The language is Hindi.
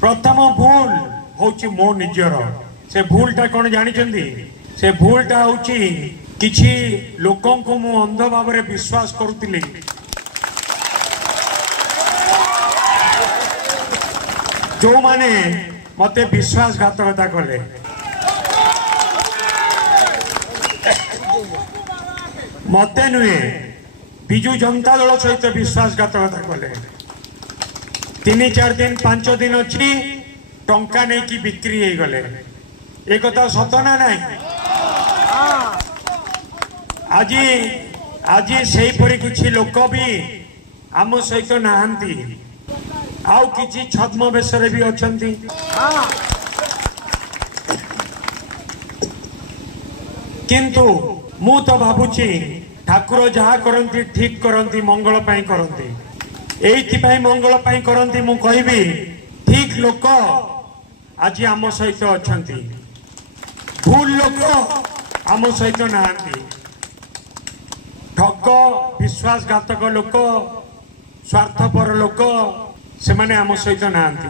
प्रथम भूल हूँ मो निजर से भूलटा कौन जानी से भूलटा हूँ किछि लोकों को मु अंध भाव विश्वास करुली जो माने मते विश्वासघातकता कले मते नुहे विजु जनता दल सहित विश्वासघातकता कले 3-4 दिन 5 दिन अच्छी टंका नहीं कि बिक्री हो गले एक तो सत ना नहीं आज आज से किसी लोक भी आम सहित नहांती आउ किसी छद्म बेशरे भी अच्छा किंतु मु तो भावुची ठाकुर जहा करती ठीक करती मंगल पाई करती एइथिपाई मंगल पाई करती मु कहबी ठीक लोक आज आम सहित अच्छा भूल लोक आम सहित नहांती ठक विश्वासघातक लोक स्वार्थपर लोक से माने आम सहित नहांती।